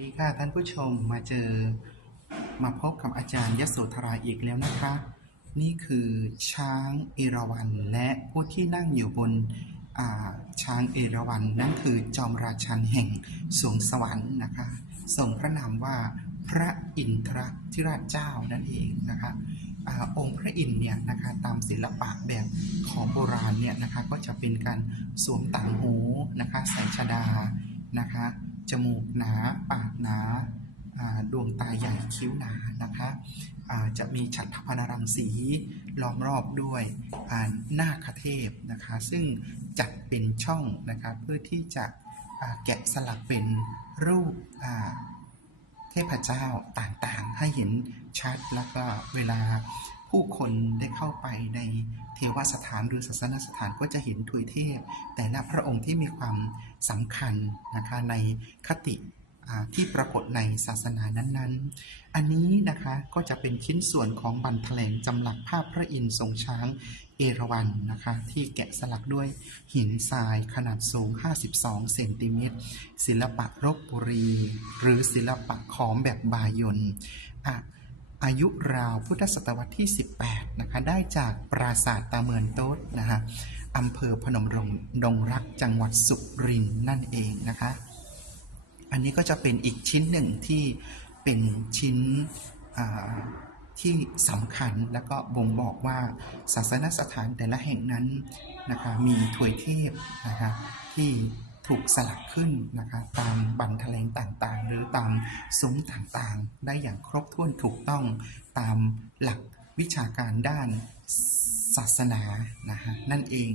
ดีค่ะท่านผู้ชมมาเจอมาพบกับอาจารย์ยโสธราอีกแล้วนะคะ นี่คือช้างเอราวัณและผู้ที่นั่งอยู่บนช้างเอราวัณนั่นคือจอมราชันแห่งสวงสวรรค์นะคะทรงพระนามว่าพระอินทรธิราชเจ้านั่นเองนะคะอองค์พระอินทร์เนี่ยนะคะตามศิลปะแบบของโบราณเนี่ยนะคะก็จะเป็นการสวมต่างหูนะคะใส่ชดานะคะ จมูกหนา ปากหนาดวงตาใหญ่คิ้วหนานะคะจะมีฉัตรพนรังสีล้อมรอบด้วยอ่านาคเทพนะคะซึ่งจัดเป็นช่องนะคะเพื่อที่จะแกะสลักเป็นรูปเทพเจ้าต่างๆ ให้เห็นชัดแล้วก็เวลา ผู้คนได้เข้าไปในเทวสถานหรือศาสนสถานก็จะเห็นถวยเทพ แต่ละพระองค์ที่มีความสำคัญนะคะในคติที่ปรากฏในศาสนานั้นๆ อันนี้นะคะก็จะเป็นชิ้นส่วนของบันแถลงจำหลักภาพพระอินทร์ทรงช้างเอราวัณนะคะที่แกะสลักด้วยหินทรายขนาดสูง 52 เซนติเมตร ศิลปะรบบุรี หรือศิลปะขอมแบบบายนอะ อายุราวพุทธศตวรรษที่ 18 นะคะ ได้จากปราสาทตาเมือนโต๊ดนะคะอำเภอพนมรงดงรักจังหวัดสุรินทร์นั่นเองนะคะ อันนี้ก็จะเป็นอีกชิ้นหนึ่งที่เป็นชิ้นที่สำคัญแล้วก็บ่งบอกว่าศาสนสถานแต่ละแห่งนั้นนะคะมีถวยเทพนะคะที่ ถูกสลักขึ้นนะคะตามบันแถลงต่างๆ หรือตามซุ้มต่างๆ ได้อย่างครบถ้วนถูกต้องตามหลักวิชาการด้านศาสนานะคะนั่นเอง